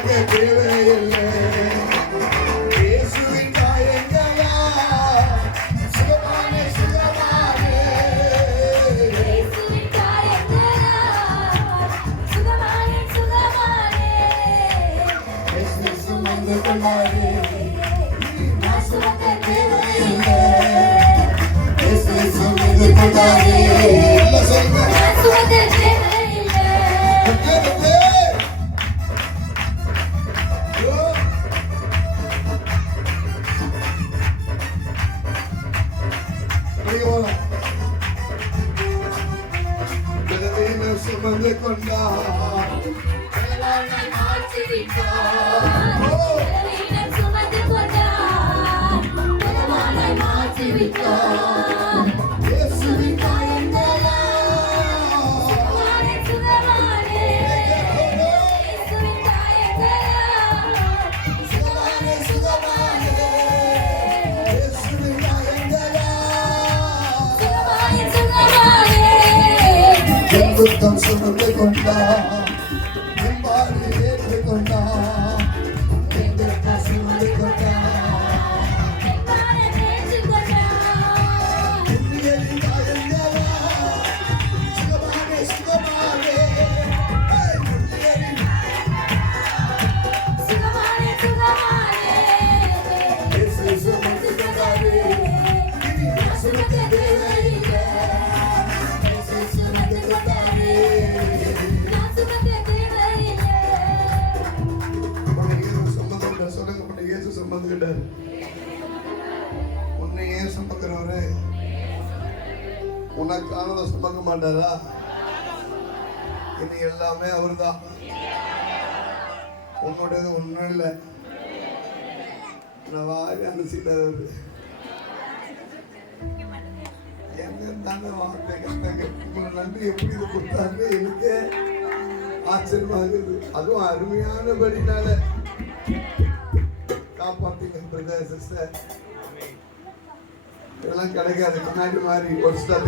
சுமக்க தேவையில்லை. இயேசுவின் காயங்களா சுகமானே சுகமானே. இயேசுவின் காயங்களா சுகமானே சுகமானே. இயேசு சுமந்து கொண்டாரே நான் சுமக்க தேவையில்லை. இயேசு சுமந்து கொண்டாரே. எல்லாம் சொல்லுங்க. நான் சுமக்க தேவையில்லை. சுமந்து கொண்டார் பலவானை மாற்றி விட்டார். பலவீனம் சுமந்து கொண்டார். பலவானை மாற்றி விட்டார். இயேசுவின் காயங்களா சுகமானே சுகமானே. இயேசுவின் காயங்களா சுகமானே சுகமானே. இயேசுவின் காயங்களா சுகமானே சுகமானே. என் துக்கம் சுமந்து கொண்டார், என் பாடு ஏற்றுக் கொண்டார், என் துக்கம் சுமந்து கொண்டார். என் பாரம் ஏற்றுக்கொண்டார். புண்ணியரின் காயங்களா சுகமானே சுகமானே. புண்ணியரின் சுகமானே சுகமானே. இயேசு சுமந்து கொண்டாரே. இனி நான் சுமக்க தேவையில்லை. இயேசு சுமந்து கொண்டாரே. நான் சுமக்க தேவையில்லை. உன்னை இயேசு சுமந்துக்கிட்டார். சொல்லுங்க, உன்னை இயேசு சுமந்துக்கிட்டார். உன்னை ஏன் சுமக்கிறவரு உனக்கானதை சுமக்க மாட்டாரா? இனி எல்லாமே அவர்தான். உன்னோடது ஒன்றும் இல்லை. நான் வாரி அனுப்பிச்சிட்டார் அவரு. எங்க இருந்தாங்க வார்த்தை கத்தாங்க. உங்களை நம்பி எப்படி இது கொடுத்தாங்க எனக்கு ஆச்சரியமாகுது. அதுவும் அருமையானபடினால காப்பாத்தீங்க பிரதர் சிஸ்டர். இதெல்லாம் கிடைக்காது. கண்ணாடி மாதிரி ஒரு ஸ்டார்